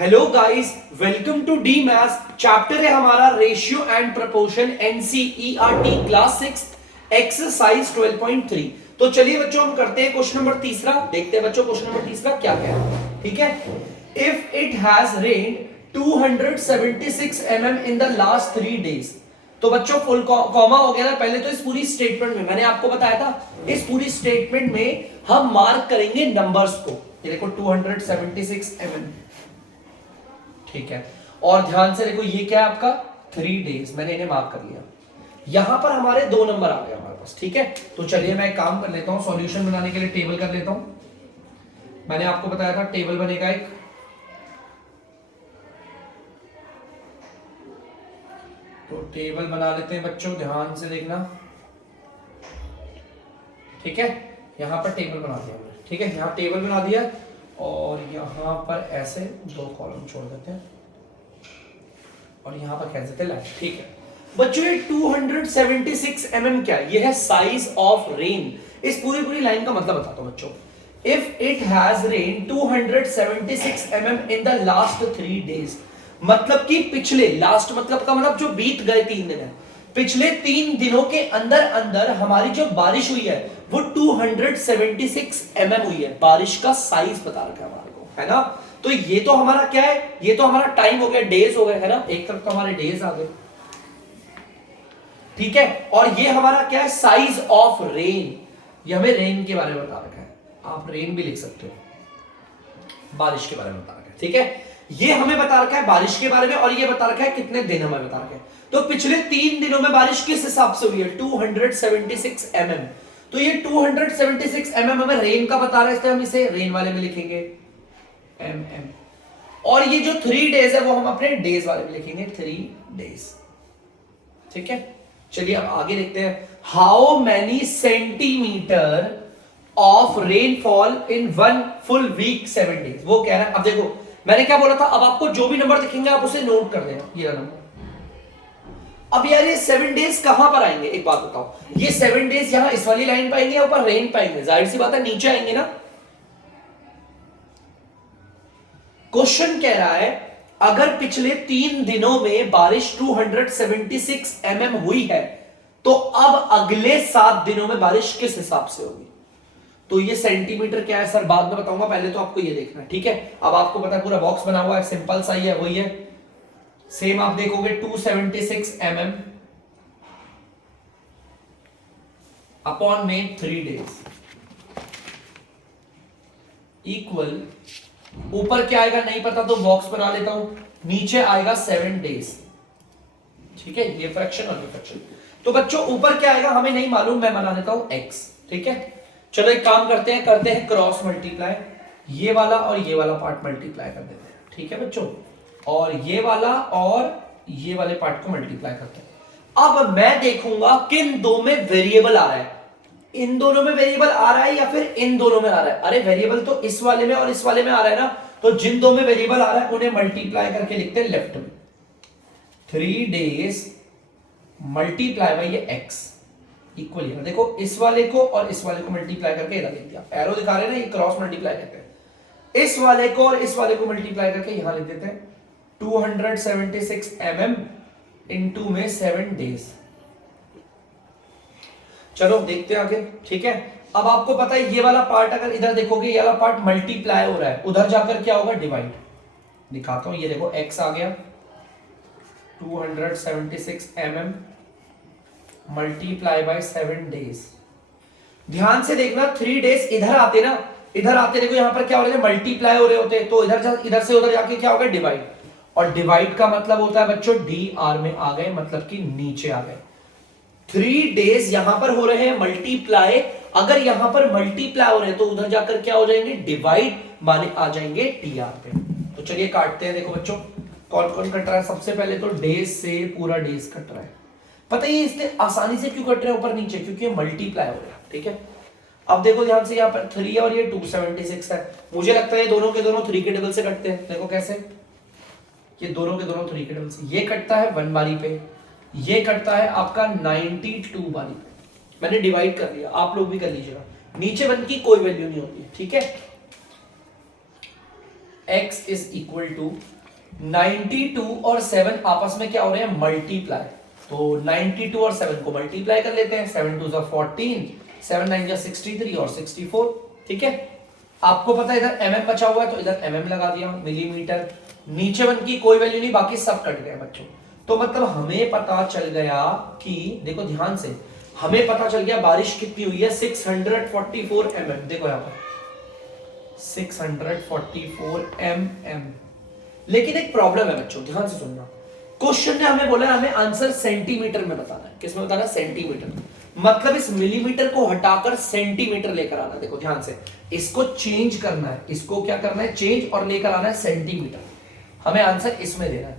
Hello guys, welcome to the maths. Chapter है हमारा ratio and proportion, NCERT class 6 exercise 12.3। तो चलिए बच्चों हम करते हैं क्वेश्चन नंबर तीसरा। देखते हैं बच्चों क्वेश्चन नंबर तीसरा क्या है। ठीक है, if it has rained 276 mm in the last 3 days। तो बच्चों फुल कॉमा हो गया ना। पहले तो इस पूरी स्टेटमेंट में मैंने आपको बताया था, इस पूरी स्टेटमेंट में हम मार्क करेंगे नंबर्स को। ये देखो 276 mm, ठीक है। और ध्यान से देखो ये क्या है आपका 3 days, मैंने इन्हें मार्क कर लिया। यहां पर हमारे 2 नंबर आ गए हमारे पास। ठीक है, तो चलिए मैं एक काम कर लेता हूं, सॉल्यूशन बनाने के लिए टेबल कर लेता हूं। मैंने आपको बताया था टेबल बनेगा एक, तो टेबल बना लेते हैं बच्चों, ध्यान से देखना। ठीक है, यहां पर टेबल बना दिया हमने। ठीक है, यहां टेबल बना दिया और यहां पर ऐसे 2 कॉलम छोड़ देते हैं और यहां पर कह देते हैं लाइन। ठीक है बच्चों, ये 276 mm क्या है? ये है साइज ऑफ रेन। इस पूरी लाइन का मतलब बताता हूं बच्चों। If it has rain 276 mm in the last 3 days, मतलब कि पिछले, लास्ट मतलब का मतलब जो बीत गए 3 दिन है, पिछले 3 दिनों के अंदर अंदर हमारी जो बारिश हुई है वो 276 mm हुई है। बारिश का साइज बता रखा है हमारे को, है ना। तो ये तो हमारा क्या है, ये तो हमारा टाइम हो गया, डेज हो गए, है ना। एक तरफ तो हमारे डेज आ गए, ठीक है। और ये हमारा क्या है, साइज ऑफ रेन। ये हमें रेन के बारे में बता रखा है, आप रेन भी लिख सकते हो, बारिश के बारे में बता रखा है। ठीक है, ये हमें बता रखा है बारिश के बारे में, और ये बता रखा है कितने दिन हमें बता रखा है। तो पिछले 3 दिनों में बारिश किस हिसाब से हुई है, 276 mm। तो ये 276 mm हमें रेन का बता रहा है, इसलिए हम इसे रेन वाले में लिखेंगे mm। और ये जो 3 days है वो हम अपने डेज वाले में लिखेंगे 3 days। ठीक है, चलिए अब आगे देखते हैं। How many centimetre of rainfall in 1 full week 7 days, वो कह रहा है। अब देखो मैंने क्या बोला था, अब आपको जो भी नंबर दिखेंगे आप उसे नोट कर देना, ये नंबर। अब यार ये 7 days कहां पर आएंगे, एक बात बताओ, ये 7 days यहां इस वाली लाइन पाएंगे या ऊपर रेन पाएंगे? जाहिर सी बात है नीचे आएंगे ना। क्वेश्चन कह रहा है अगर पिछले 3 दिनों में बारिश 276 mm हुई है तो अब अगले 7 दिनों में बारिश किस हिसाब से होगी। तो ये सेंटीमीटर क्या है सर बाद में बताऊंगा, पहले तो आपको ये देखना है। ठीक है, अब आपको पता है पूरा बॉक्स बना हुआ है, सिंपल सा ही है, वही है सेम। आप देखोगे 276 mm अपॉन में 3 days इक्वल, ऊपर क्या आएगा नहीं पता तो बॉक्स बना लेता हूं, नीचे आएगा 7 days। ठीक है, ये फ्रैक्शन और ये फ्रैक्शन। तो बच्चों ऊपर क्या आएगा हमें नहीं मालूम, मैं बना देता हूं x। ठीक है, चलो एक काम करते हैं क्रॉस मल्टीप्लाई, ये वाला और ये वाला पार्ट मल्टीप्लाई कर देते हैं। ठीक है बच्चों, और ये वाला और ये वाले पार्ट को मल्टीप्लाई करते हैं। अब मैं देखूंगा किन दो में वेरिएबल आ रहा है, इन दोनों में वेरिएबल आ रहा है या फिर इन दोनों में आ रहा है। अरे वेरिएबल तो इस वाले में और इस वाले में आ रहा है ना, तो जिन दो में वेरिएबल आ रहा है उन्हें मल्टीप्लाई करके लिखते हैं लेफ्ट में। 3 days मल्टीप्लाई बाय ये x इक्वल, देखो इस वाले को और इस वाले को मल्टीप्लाई करके इधर लिख दिया, एरो दिखा रहे हैं ना, ये क्रॉस मल्टीप्लाई करते हैं। इस वाले को और इस वाले को मल्टीप्लाई करके यहां लिख देते हैं 276 mm इनटू में 7 days। चलो देखते हैं आगे। ठीक है, अब आपको पता है ये वाला पार्ट अगर इधर देखोगे, ये वाला पार्ट मल्टीप्लाई हो रहा है, उधर जाकर क्या होगा डिवाइड। दिखाता हूं, ये देखो x आ गया 276 mm मल्टीप्लाई बाय 7 days। ध्यान से देखना 3 days इधर आते ना, इधर आते देखो यहां पर क्या हो रहे थे, मल्टीप्लाई हो रहे होते, तो इधर से उधर जाके क्या होगा डिवाइड। और डिवाइड का मतलब होता है बच्चों dr में आ गए, मतलब कि नीचे आ गए। 3 days यहां पर हो रहे हैं मल्टीप्लाई, अगर यहां पर मल्टीप्लाई हो रहे हैं तो उधर जाकर क्या हो जाएंगे डिवाइड, माने आ जाएंगे dr पे। तो चलिए काटते हैं। देखो बच्चों कौन कौन कट रहा है, सबसे पहले तो डेज से पूरा डेज कट रहा है। पता है इसलिए आसानी से क्यों कट रहे हैं ऊपर नीचे, क्योंकि ये मल्टीप्लाई हो रहा है। ठीक है, अब देखो ध्यान से, यहाँ पर 3 और ये 276 है, मुझे लगता है ये दोनों के दोनों 3 के टेबल से कटते हैं। देखो कैसे, ये दोनों के दोनों 3 के टेबल से, ये कटता है 1 बारी पे, ये कटता है आपका 92 बारी पे। मैंने डिवाइड कर दिया, आप लोग भी कर लीजिएगा, नीचे 1 की कोई वैल्यू नहीं होती। ठीक है, x इज इक्वल टू 92 और 7 आपस में क्या हो रहे हैं, मल्टीप्लाई। तो 92 और 7 को मल्टीप्लाई कर लेते हैं, 7 2 जा 14, 7 9 जा 63 और 64। ठीक है, आपको पता है इधर mm बचा हुआ है तो इधर mm लगा दिया, मिलीमीटर। नीचे वन की कोई वैल्यू नहीं, बाकी सब कट गए बच्चों। तो मतलब हमें पता चल गया कि, देखो ध्यान से, हमें पता चल गया बारिश कितनी हुई है, 644 mm। देखो यहां पर 644 mm। लेकिन एक प्रॉब्लम है बच्चों, ध्यान से सुनना। क्वेश्चन ने हमें बोला हमें आंसर सेंटीमीटर में बताना है। किस में बताना है, सेंटीमीटर। मतलब इस मिलीमीटर को हटाकर सेंटीमीटर लेकर आना। देखो ध्यान से, इसको चेंज करना है, इसको क्या करना है, चेंज, और लेकर आना है सेंटीमीटर। हमें आंसर इसमें देना है।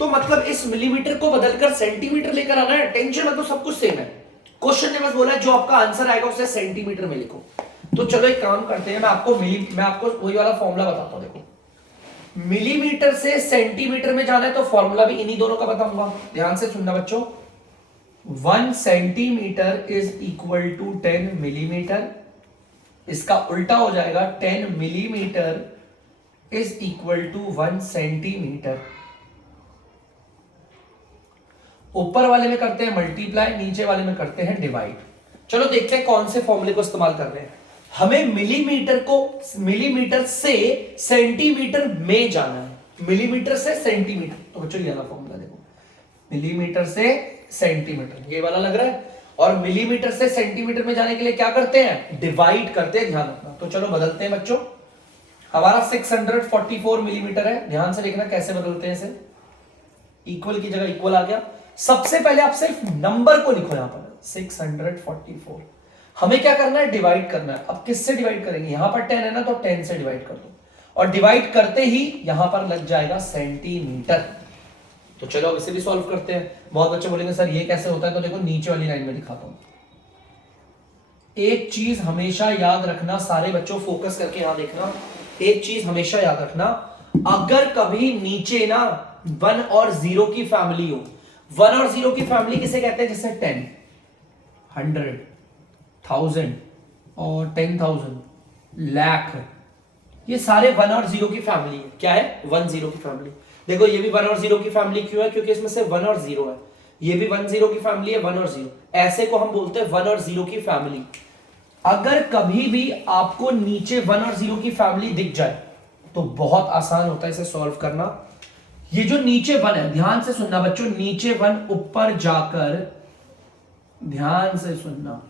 तो मतलब इस मिलीमीटर को बदलकर सेंटीमीटर लेकर आना है। टेंशन मत लो, सब कुछ सेम है। क्वेश्चन ने बस बोला है जो आपका आंसर आएगा उसे सेंटीमीटर में लिखो। तो चलो एक काम करते हैं, मैं आपको वही वाला फॉर्मूला बताता हूं। देखो, मिलीमीटर से सेंटीमीटर में जाना है तो फॉर्मूला भी इन्हीं दोनों का बताऊंगा। ध्यान से सुनना बच्चों, 1 centimetre is equal to 10 millimetre. इसका उल्टा हो जाएगा, 10 millimetre is equal to 1 centimetre. ऊपर वाले में करते हैं मल्टीप्लाई, नीचे वाले में करते हैं डिवाइड। चलो देखते हैं कौन से फॉर्मूले को इस्तेमाल कर रहे हैं। हमें मिलीमीटर से सेंटीमीटर में जाना है, मिलीमीटर से सेंटीमीटर। तो बच्चों ये वाला फॉर्मूला देखो, मिलीमीटर से सेंटीमीटर, ये वाला लग रहा है। और मिलीमीटर से सेंटीमीटर में जाने के लिए क्या करते हैं, डिवाइड करते हैं, ध्यान रखना। तो चलो बदलते हैं बच्चों। हमारा 644 मिलीमीटर है, ध्यान से देखना कैसे बदलते हैं इसे। इक्वल की जगह इक्वल आ गया। सबसे पहले आप सिर्फ नंबर को लिखो, यहां पर 644। हमें क्या करना है, डिवाइड करना है। अब किससे डिवाइड करेंगे, यहां पर 10 है ना, तो 10 से डिवाइड कर दो, और डिवाइड करते ही यहां पर लग जाएगा सेंटीमीटर। तो चलो अब इसे भी सॉल्व करते हैं। बहुत बच्चे बोलेंगे सर ये कैसे होता है, तो देखो नीचे वाली लाइन में दिखाता हूं। एक चीज हमेशा याद रखना, सारे बच्चों फोकस करके यहां देखना। एक चीज हमेशा याद रखना, अगर कभी नीचे ना 1 और 0 की फैमिली हो, 1 और 0 की फैमिली किसे कहते हैं, जैसे 10, 100, 1000 और 10,000, लाख, ये सारे 1 और 0 की फैमिली है। क्या है, 1 0 की फैमिली। देखो ये भी 1 और 0 की फैमिली क्यों है, क्योंकि इसमें से 1 और 0 है। ये भी 1 0 की फैमिली है, 1 और 0, ऐसे को हम बोलते हैं 1 और 0 की फैमिली। अगर कभी भी आपको नीचे 1 और 0 की फैमिली दिख जाए तो बहुत आसान होता है इसे सॉल्व करना। ये जो नीचे 1 है, ध्यान से सुनना बच्चों, नीचे 1 ऊपर जाकर, ध्यान से सुनना,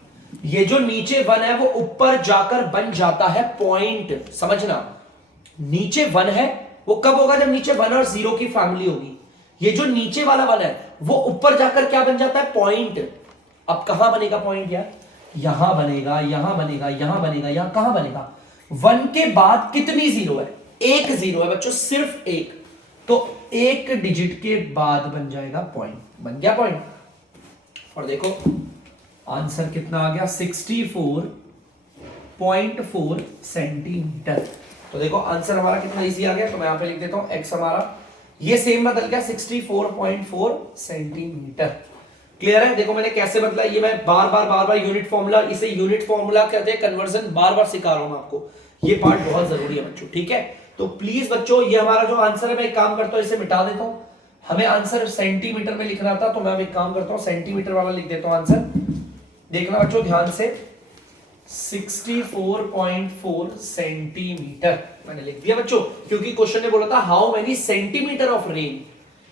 ये जो नीचे 1 है वो ऊपर जाकर बन जाता है पॉइंट। समझना, नीचे 1 है वो कब होगा, जब नीचे 1 और 0 की फैमिली होगी। ये जो नीचे वाला 1 है वो ऊपर जाकर क्या बन जाता है, पॉइंट। अब कहां बनेगा पॉइंट यार, यहां बनेगा, यहां बनेगा, यहां बनेगा, यहां कहां बनेगा। 1 के बाद कितनी 0 है, एक 0 है बच्चों, सिर्फ एक। तो एक डिजिट के बाद बन जाएगा पॉइंट। बन गया पॉइंट। और देखो आंसर कितना आ गया, 64.4 सेंटीमीटर। तो देखो आंसर हमारा कितना इजी आ गया। तो मैं यहां पे लिख देता हूं, x हमारा ये सेम बदल गया 64.4 सेंटीमीटर। क्लियर है। देखो मैंने कैसे बदला, ये मैं बार बार यूनिट फॉर्मूला, इसे यूनिट फॉर्मूला कहते हैं, कन्वर्जन बार बार सिखा रहा हूं मैं आपको। ये पार्ट बहुत जरूरी है बच्चों, ठीक है। तो प्लीज बच्चों, ये हमारा जो आंसर है, मैं एक काम करता हूं, इसे मिटा देता हूं। हमें आंसर सेंटीमीटर में लिखना था, तो मैं एक काम करता हूं, सेंटीमीटर वाला लिख देता हूं आंसर। देखना बच्चों ध्यान से, 64.4 सेंटीमीटर मैंने लिख दिया बच्चों, क्योंकि क्वेश्चन ने बोला था how many centimetre of rain.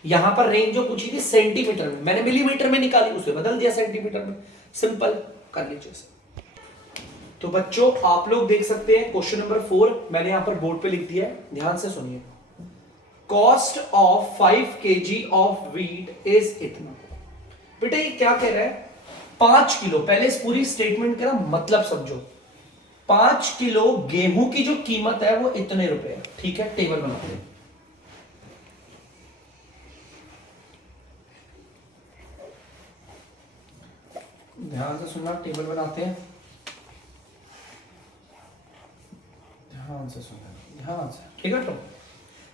यहां पर रेंज जो पूछी थी सेंटीमीटर में, मैंने मिलीमीटर में निकाली, उसे बदल दिया सेंटीमीटर में। सिंपल कर लीजिए। तो बच्चों आप लोग देख सकते हैं क्वेश्चन नंबर 4 मैंने यहां पर बोर्ड पे लिख दिया है, ध्यान से सुनिए। Cost of 5 kg of wheat is इतना। बेटा ये क्या कह रहा है, 5 किलो, पहले इस पूरी स्टेटमेंट का मतलब समझो। 5 किलो गेहूं की जो कीमत है वो इतने रुपए है, ठीक है। टेबल बनाते हैं। ध्यान से सुनना, टेबल बनाते हैं, ध्यान से सुनना, ध्यान से, ठीक है। तो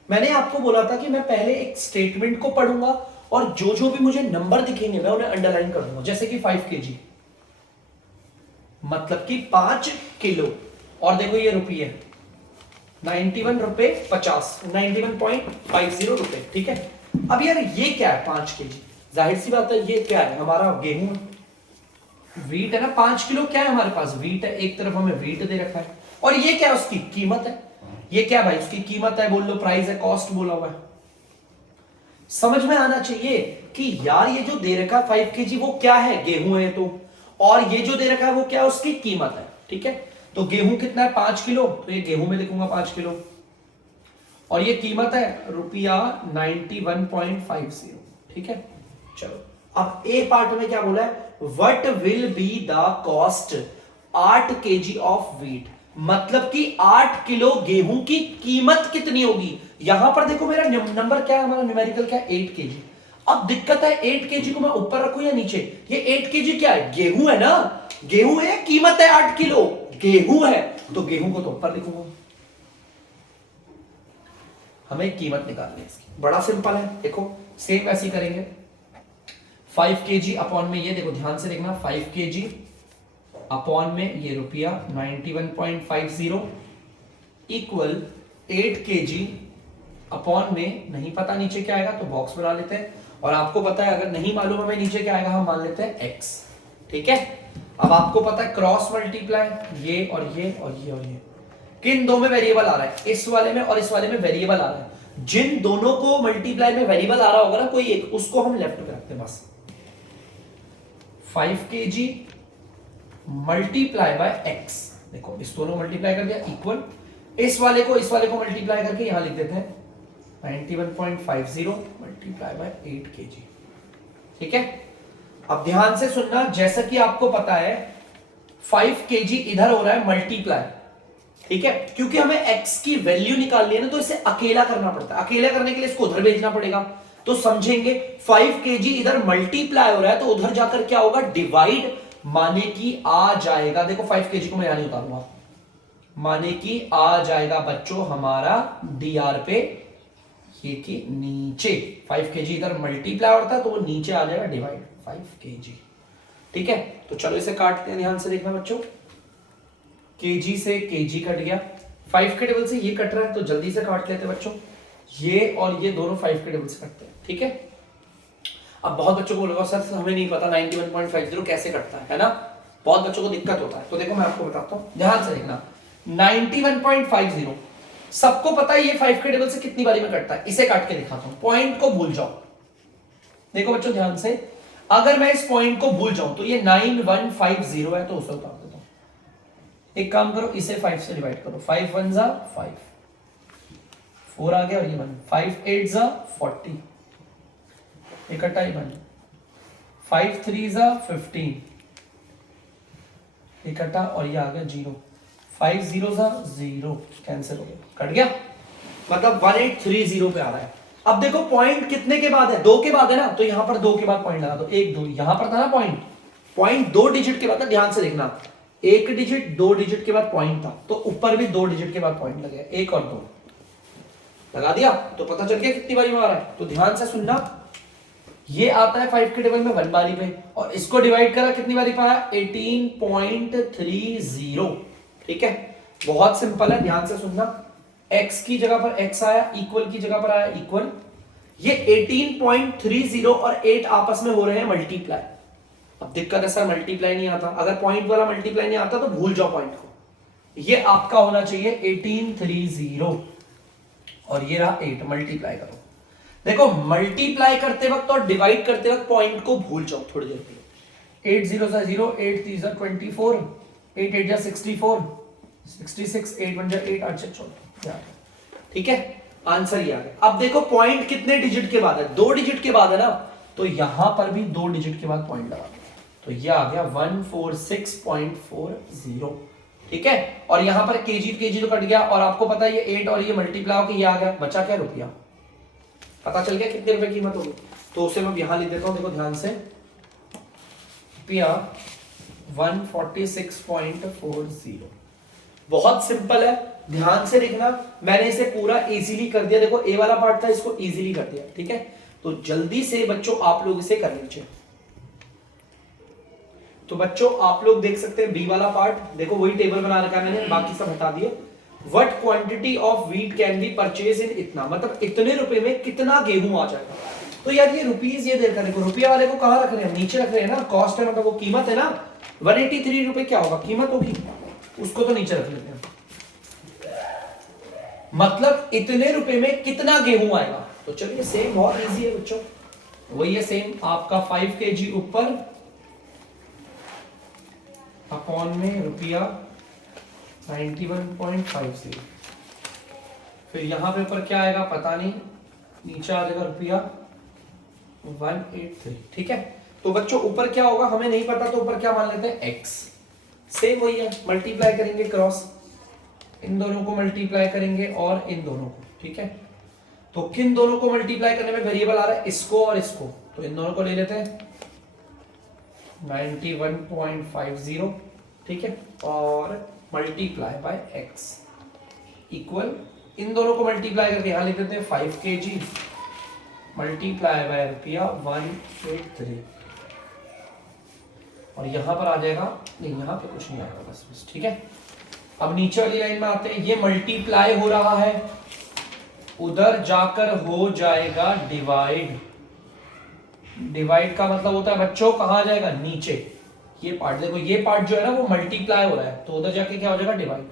मैंने आपको बोला था कि मैं पहले एक स्टेटमेंट को पढ़ूंगा और जो जो भी मुझे नंबर दिखेंगे मैं उन्हें अंडरलाइन कर दूंगा। जैसे कि 5 kg मतलब कि 5 किलो, और देखो ये रुपये, 91 रुपए 50, 91.50 रुपए, ठीक है। अब यार ये क्या है 5 केजी, जाहिर सी बात है ये क्या है, हमारा गेहूं है, वीट है ना। 5 किलो क्या है हमारे पास, वीट है, एक तरफ हमें वीट दे रखा है, और ये क्या है उसकी कीमत है, ये क्या भाई उसकी कीमत है, बोल लो प्राइस है, कॉस्ट बोला हुआ है। समझ में आना चाहिए कि यार ये जो दे रखा है 5 केजी वो क्या है, गेहूं है तो, और ये जो दे रखा है वो क्या है, उसकी कीमत है, ठीक है। तो गेहूं कितना है 5 किलो, तो ये गेहूं में लिखूंगा 5 किलो, और ये कीमत है रुपया 91.50, ठीक है। चलो अब ए पार्ट में क्या बोला है, what will be the cost 8 KG of wheat, मतलब कि 8 किलो गेहूं की कीमत कितनी होगी। यहां पर देखो मेरा नंबर क्या है, हमारा न्यूमेरिकल क्या है 8 केजी। अब दिक्कत है 8 केजी को मैं ऊपर रखूं या नीचे, ये 8 केजी क्या है, गेहूं है ना, गेहूं है, कीमत है 8 किलो, गेहूं है तो गेहूं को तो ऊपर लिखूंगा, हमें कीमत निकालनी है इसकी, बड़ा सिंपल है। देखो सेम ऐसे करेंगे, 5 केजी अपॉन में, ये देखो ध्यान से देखना, 5 केजी अपॉन में ये रुपया 91.50 इक्वल 8 केजी अपॉन में, नहीं पता नीचे क्या आएगा तो बॉक्स बना लेते हैं, और आपको पता है अगर नहीं मालूम हमें नीचे क्या आएगा हम मान लेते हैं x, ठीक है। अब आपको पता है क्रॉस मल्टीप्लाई, ये और ये और ये और ये, किन दो में वेरिएबल आ रहा है, इस वाले में और इस वाले में वेरिएबल आ रहा है, जिन दोनों को मल्टीप्लाई में वेरिएबल आ रहा होगा ना कोई एक, उसको हम लेफ्ट में रखते हैं बस। 5 केजी मल्टीप्लाई बाय x, देखो इस दोनों मल्टीप्लाई कर दिया इक्वल, इस वाले को मल्टीप्लाई करके यहां लिख देते हैं 91.50 मल्टीप्लाई बाय 8 केजी, ठीक है। अब ध्यान से सुनना, जैसा कि आपको पता है 5 केजी इधर हो रहा है मल्टीप्लाई, ठीक है, क्योंकि हमें x की वैल्यू निकालनी है ना, तो इसे अकेला करना पड़ता है, अकेला करने के लिए इसको उधर भेजना पड़ेगा, तो समझेंगे 5 केजी इधर मल्टीप्लाई हो रहा है तो उधर जाकर क्या होगा, डिवाइड, माने की आ जाएगा, देखो 5 केजी को मैं यहां नहीं उतारूंगा, माने की आ जाएगा बच्चों हमारा dr पे, ये कि नीचे 5 केजी इधर मल्टीप्लाई होता है तो वो नीचे आ जाएगा डिवाइड 5 केजी, ठीक है। तो चलो इसे काटते हैं, ध्यान से देखना बच्चों, केजी से केजी कट गया, 5 के टेबल से ये कट रहा है तो जल्दी से काट लेते हैं बच्चों, ये और ये दोनों 5 के टेबल से कटते हैं, ठीक है। अब बहुत बच्चों को बोलेगा सर हमें नहीं पता 91.50 कैसे कटता है ना, बहुत बच्चों को दिक्कत होता है, तो देखो मैं आपको बताता हूं, ध्यान से देखना, 91.50 सबको पता है ये 5 के टेबल से कितनी बारी में कटता है, इसे काट के दिखाता हूं, पॉइंट को भूल जाओ, देखो बच्चों ध्यान से, अगर मैं इस पॉइंट को भूल जाऊं तो ये 9150 है तो उसे उतार देता हूं, एक काम करो इसे 5 से डिवाइड करो, 5 1 जा 5, 4 आ गया और ये 1, 5 8 जा 40, इकट्ठा ही 1, 5 3 जा 15, इकट्ठा और ये आ गया 0, 5 0 जा 0, कैंसिल हो गया, कट गया, मतलब 1830 पे आ रहा है। अब देखो पॉइंट कितने के बाद है, 2 के बाद है ना, तो यहां पर 2 के बाद पॉइंट लगा दो, 1 2, यहां पर था ना पॉइंट 2 डिजिट के बाद था, ध्यान से देखना, 1 डिजिट 2 डिजिट के बाद पॉइंट था, तो ऊपर भी 2 डिजिट के बाद पॉइंट लगे, 1 और 2 लगा दिया, तो पता चल गया कितनी बारी में आ रहा है। तो ध्यान से सुनना, ये आता है 5 के टेबल में 1 बारी पे, और इसको डिवाइड करा कितनी बारी पाया, 18.30, ठीक है, बहुत सिंपल है, ध्यान से सुनना, x की जगह पर x आया, इक्वल की जगह पर आया इक्वल, ये 18.30 और 8 आपस में हो रहे हैं मल्टीप्लाई। अब दिक्कत है सर मल्टीप्लाई नहीं आता, अगर पॉइंट वाला मल्टीप्लाई नहीं आता तो भूल जाओ पॉइंट को, ये आपका होना चाहिए 1830 और ये रहा 8, मल्टीप्लाई करो, देखो मल्टीप्लाई करते वक्त और डिवाइड करते वक्त पॉइंट को भूल जाओ थोड़ी देर के लिए, 8 0 0, 8 3 24, 8 8 64, 66, 8 1 8 8 6 14, ठीक है, आंसर ये आ गया। अब देखो पॉइंट कितने डिजिट के बाद है, 2 डिजिट के बाद है ना, तो यहां पर भी 2 डिजिट के बाद पॉइंट लगा, तो ये आ गया 146.40, ठीक है, और यहां पर केजी तो कट गया, और आपको पता है ये 8 और ये मल्टीप्लाई होकर ये आ गया, बचा क्या, रुपया, पता चल गया कितने रुपए कीमत होगी, तो उसे मैं यहां लिख देता हूं, देखो ध्यान से, रुपया 146.40, बहुत सिंपल है, ध्यान से देखना, मैंने इसे पूरा इजीली कर दिया, देखो ए वाला पार्ट था इसको इजीली कर दिया, ठीक है, तो जल्दी से बच्चों आप लोग इसे कर लीजिए। तो बच्चों आप लोग देख सकते हैं बी वाला पार्ट, देखो वही टेबल बना रखा है मैंने, बाकी सब हटा दिए, what quantity of wheat can be purchase in इतना, मतलब इतने रुपए में कितना गेहूं आ जाएगा। तो यार ये रुपीज ये देर देखो, रुपया वाले को कहां रख रहे हैं, नीचे रख रहे हैं ना, कॉस्ट है मतलब वो कीमत है ना, 183 रुपए क्या होगा, कीमत होगी, उसको तो नीचे रख लेते हैं। मतलब इतने रुपए में कितना गेहूं आएगा। तो चलिए सेम, बहुत इजी है बच्चों, वही है सेम आपका 5 kg ऊपर अपॉन में रुपया 91.50, फिर यहां पे ऊपर क्या आएगा पता नहीं, नीचे आ जाएगा रुपया 183। ठीक है, तो बच्चों ऊपर क्या होगा हमें नहीं पता, तो ऊपर क्या मान लेते हैं x, सेम वही है, मल्टीप्लाई करेंगे क्रॉस, इन दोनों को मल्टीप्लाई करेंगे और इन दोनों को। ठीक है, तो किन दोनों को मल्टीप्लाई करने में वेरिएबल आ रहा है, इसको और इसको, तो इन दोनों को ले लेते हैं 91.50। ठीक है, और मल्टीप्लाई बाय x इक्वल, इन दोनों को मल्टीप्लाई करके यहां लिख देते हैं 5 kg मल्टीप्लाई बाय रुपया 183, और यहां पर आ जाएगा, नहीं यहां पे कुछ नहीं आएगा बस। ठीक है, अब नीचे वाली लाइन में आते हैं, ये मल्टीप्लाई हो रहा है, उधर जाकर हो जाएगा डिवाइड, डिवाइड का मतलब होता है बच्चों कहां आ जाएगा, नीचे, ये पार्ट देखो, ये पार्ट जो है ना वो मल्टीप्लाई हो रहा है, तो उधर जाके क्या हो जाएगा, डिवाइड।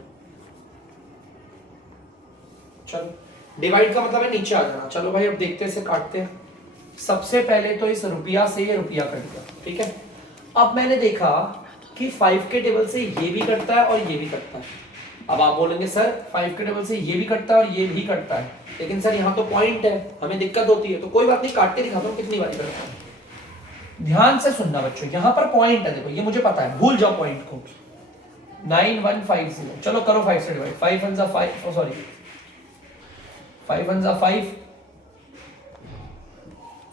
चलो डिवाइड का मतलब है नीचे आ जाना। चलो भाई अब देखते हैं, इसे काटते हैं। सबसे पहले तो इस रुपया से ये रुपया कट गया। ठीक है, अब मैंने देखा कि 5 के टेबल से ये भी कटता है और ये भी कटता है। अब आप बोलेंगे सर 5 के टेबल से ये भी कटता है और ये भी कटता है, लेकिन सर यहाँ तो पॉइंट है, हमें दिक्कत होती है। तो कोई बात नहीं, काट के दिखाता हूँ कितनी बारी करता हूँ। ध्यान से सुनना बच्चों, यहाँ पर पॉइंट है, देखो ये मुझे पता है, भूल जाओ पॉइंट को। 9150, चलो करो 5 से डिवाइड, 5 1 5, सॉरी 5 1 5,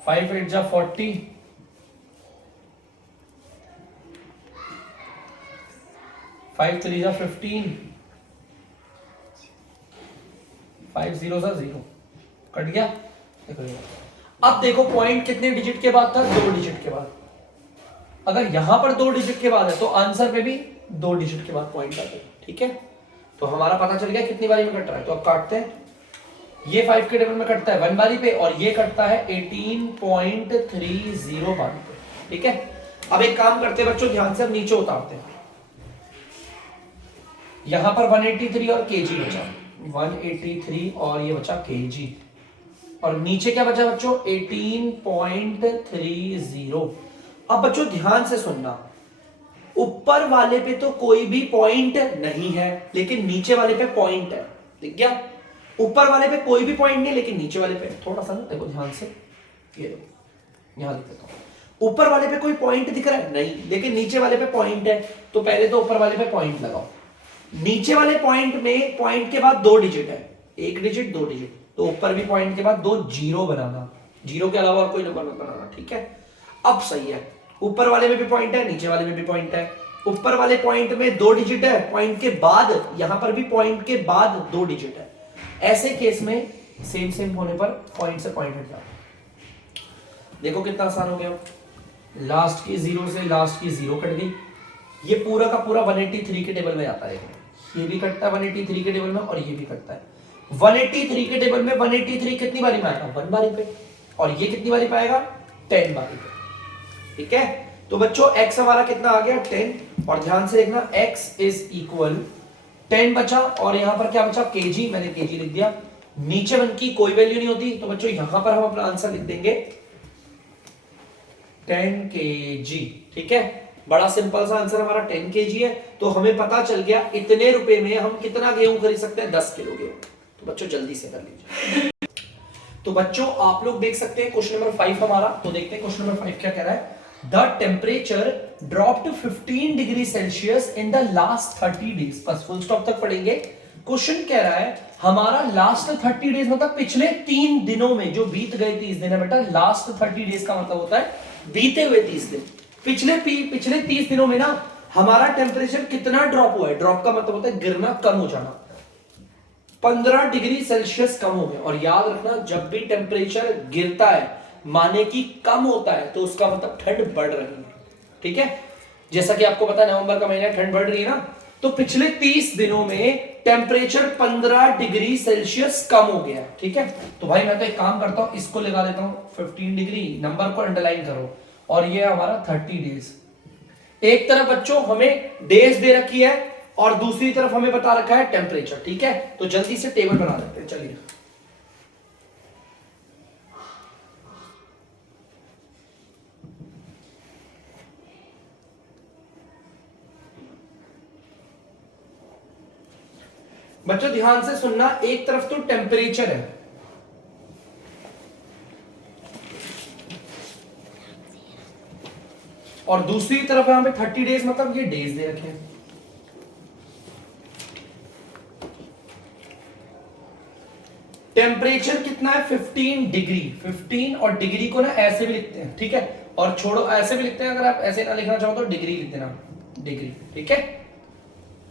5 8 40, 5 3 15, 5 0 0, कट गया। देखो अब देखो पॉइंट कितने डिजिट के बाद था, 2 डिजिट के बाद। अगर यहां पर 2 डिजिट के बाद है तो आंसर में भी 2 डिजिट के बाद पॉइंट आता है। ठीक है, तो हमारा पता चल गया कितनी बारी में कट रहा है। तो अब काटते हैं, ये 5 के टेबल में कटता है 1 बारी पे और ये कटता है 18.30 बारी पे। ठीक है, अब एक काम करते हैं बच्चों, ध्यान से अब नीचे उतारते हैं। यहां पर 183 और केजी बचा, 183 और ये बचा केजी, और नीचे क्या बचा बच्चों, 18.30। अब बच्चों ध्यान से सुनना, ऊपर वाले पे तो कोई भी पॉइंट नहीं है, लेकिन नीचे वाले पे पॉइंट है। दिख गया, ऊपर वाले पे कोई भी पॉइंट नहीं, लेकिन नीचे वाले पे थोड़ा सा देखो ध्यान से, ये देखो यहां लिख देता हूं, ऊपर वाले पे कोई पॉइंट दिख रहा है नहीं, लेकिन नीचे वाले पे पॉइंट है। तो पहले तो ऊपर वाले पे पॉइंट लगाओ, नीचे वाले पॉइंट में पॉइंट के बाद 2 डिजिट है, 1 डिजिट 2 डिजिट, तो ऊपर भी पॉइंट के बाद 2 जीरो बनाना, जीरो के अलावा और कोई नंबर मत बनाना। ठीक है, अब सही है, ऊपर वाले में भी पॉइंट है, नीचे वाले में भी पॉइंट है। ऊपर वाले पॉइंट में 2 डिजिट है, पॉइंट के बाद यहां पर भी पॉइंट के बाद 2 डिजिट है। ऐसे केस में सेम सेम होने पर पॉइंट से पॉइंट हट जाता है। देखो कितना आसान हो गया, लास्ट की 0 से लास्ट की 0 कट गई, ये पूरा का पूरा 183 के टेबल में आता है। ये भी कटता है 183 के टेबल में और ये भी कटता है 183 के टेबल में। 183 कितनी बारी में आएगा, 1 बारी पे, और ये कितनी बारी पाएगा, 10 बारी पे। ठीक है, तो बच्चों x हमारा कितना आ गया, 10, और ध्यान से देखना x इज इक्वल 10 बचा, और यहां पर क्या बचा, kg, मैंने kg लिख दिया। नीचे 1 की कोई वैल्यू नहीं होती, तो बच्चों यहां पर हम अपना आंसर लिख देंगे 10 kg। ठीक है, बड़ा सिंपल सा आंसर हमारा 10 kg है। तो हमें पता चल गया इतने रुपए में हम कितना गेहूं खरीद सकते हैं, 10 किलो गेहूं। तो बच्चों जल्दी से कर लीजिए। तो बच्चों आप लोग देख सकते हैं क्वेश्चन नंबर 5 हमारा, तो देखते हैं क्वेश्चन नंबर 5 क्या कह रहा है। The temperature dropped 15 degree Celsius in the last 30 days, बस फुल स्टॉप तक पढ़ेंगे। क्वेश्चन कह रहा है हमारा लास्ट 30 डेज मतलब पिछले 3 दिनों में जो बीत गए 30 दिन है बेटा, लास्ट 30 डेज का मतलब होता है बीते हुए 30 दिन। पिछले 30 दिनों में ना हमारा टेम्परेचर कितना ड्रॉप हुआ है, ड्रॉप का मतलब होता है गिरना, कम हो जाना। 15 डिग्री सेल्सियस कम हो गया, और याद रखना जब भी टेम्परेचर गिरता है माने कि कम होता है, तो उसका मतलब ठंड बढ़ रही है। ठीक है, जैसा कि आपको पता है नवंबर का महीना है, ठंड बढ़ रही है ना, तो पिछले 30 दिनों में टेम्परेचर 15 डिग्री सेल्सियस कम हो गया। ठीक है, तो भाई मैं तो एक काम करता हूं, इसको लगा देता हूं 15 डिग्री, नंबर को अंडरलाइन करो, और ये हमारा 30 डेज। एक तरफ बच्चों हमें डेज दे रखी है और दूसरी तरफ हमें बता रखा है टेम्परेचर। ठीक है, तो जल्दी से टेबल बना लेते हैं। चलिए, बच्चों ध्यान से सुनना, एक तरफ तो टेम्परेचर है और दूसरी तरफ यहां पे 30 डेज, मतलब ये डेज दे रखे हैं। टेम्परेचर कितना है 15 डिग्री। 15 और डिग्री को ना ऐसे भी लिखते हैं, ठीक है, और छोड़ो ऐसे भी लिखते हैं, अगर आप ऐसे ना लिखना चाहो तो डिग्री लिख देना, डिग्री। ठीक है,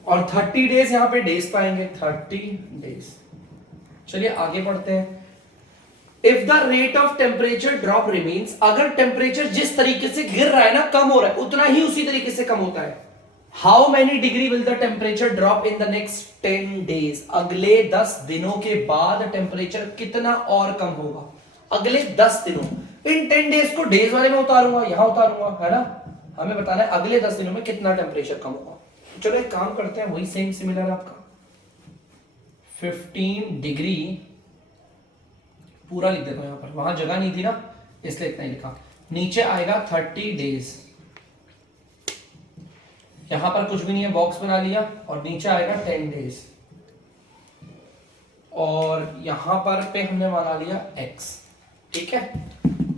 और 30 डेज यहां पे डेज पाएंगे, 30 डेज। चलिए आगे बढ़ते हैं। If the rate of temperature drop remains, अगर टेम्परेचर जिस तरीके से गिर रहा है ना, कम हो रहा है, उतना ही उसी तरीके से कम होता है। How many degree will the temperature drop in the next 10 days, अगले 10 दिनों के बाद टेम्परेचर कितना और कम होगा, अगले 10 दिनों। इन 10 डेज को डेज वाले में उतारूंगा, यहां उतारूंगा, है ना, हमें बताना है अगले 10 दिनों में कितना टेम्परेचर कम होगा। चलो एक काम करते हैं, वही सेम सिमिलर आपका 15 डिग्री पूरा लिख देता हूं, यहां पर वहां जगह नहीं थी ना, इसलिए इतना ही लिखा। नीचे आएगा 30 डेज, यहां पर कुछ भी नहीं है, बॉक्स बना लिया, और नीचे आएगा 10 डेज, और यहां पर पे हमने बना लिया x। ठीक है,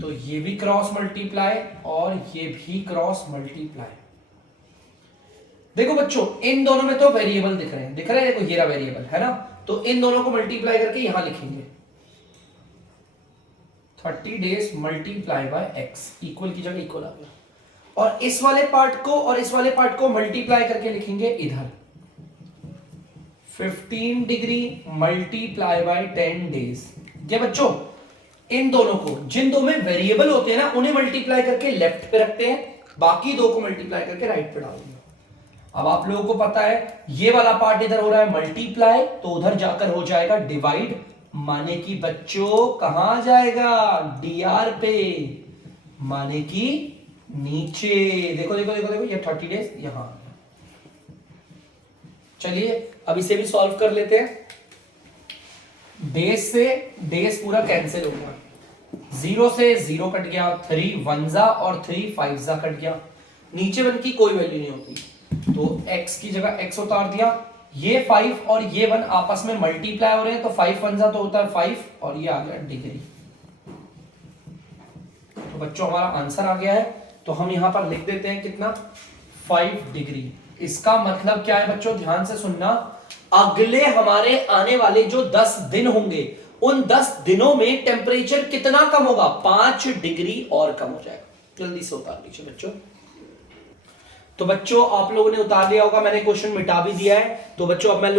तो ये भी क्रॉस मल्टीप्लाई और ये भी क्रॉस मल्टीप्लाई। देखो बच्चों, इन दोनों में तो वेरिएबल दिख रहे हैं, दिख रहे हैं, देखो ये रहा वेरिएबल, है ना, तो इन दोनों को मल्टीप्लाई करके यहां लिखेंगे 30 days multiply by x, equal की जगह इक्वल आ गया, और इस वाले पार्ट को और इस वाले पार्ट को मल्टीप्लाई करके लिखेंगे इधर 15 डिग्री मल्टीप्लाई बाय 10 डेज। ये बच्चों इन दोनों को, जिन दो में वेरिएबल होते हैं ना, उन्हें मल्टीप्लाई करके लेफ्ट पे रखते हैं, बाकी दो को मल्टीप्लाई करके राइट पे डाल देंगे। अब आप लोगों को पता है ये वाला पार्ट इधर हो रहा है मल्टीप्लाई, तो उधर जाकर हो जाएगा डिवाइड, माने कि बच्चों कहां जाएगा, dr पे, माने कि नीचे। देखो देखो देखो देखो, ये 30 डेज यहां। चलिए अब इसे भी सॉल्व कर लेते हैं। डेज से डेज पूरा कैंसिल हो गया, 0 से 0 कट गया, 3 1 और 3 5 कट गया, नीचे वन की कोई वैल्यू नहीं होती, तो x की जगह x उतार दिया। ये 5 और ये 1 आपस में मल्टीप्लाई हो रहे हैं, तो 5 1 तो होता है 5, और ये आ गया डिग्री। तो बच्चों हमारा आंसर आ गया है, तो हम यहां पर लिख देते हैं कितना, 5 डिग्री। इसका मतलब क्या है बच्चों, ध्यान से सुनना, अगले हमारे आने वाले जो 10 दिन होंगे, उन 10 दिनों में टेम्परेचर कितना कम होगा, 5 डिग्री और कम हो जाएगा। जल्दी से उतार लीजिए बच्चों। तो बच्चों आप लोगों ने उतार लिया होगा, मैंने क्वेश्चन मिटा भी दिया है। तो बच्चों अब मैं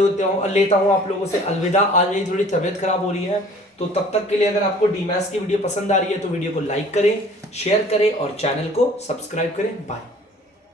लेता हूं आप लोगों से अलविदा। आज मेरी थोड़ी तबीयत खराब हो रही है, तो तब तक के लिए अगर आपको डीमैथ्स की वीडियो पसंद आ रही है तो वीडियो को लाइक करें, शेयर करें और चैनल को सब्सक्राइब करें। बाय।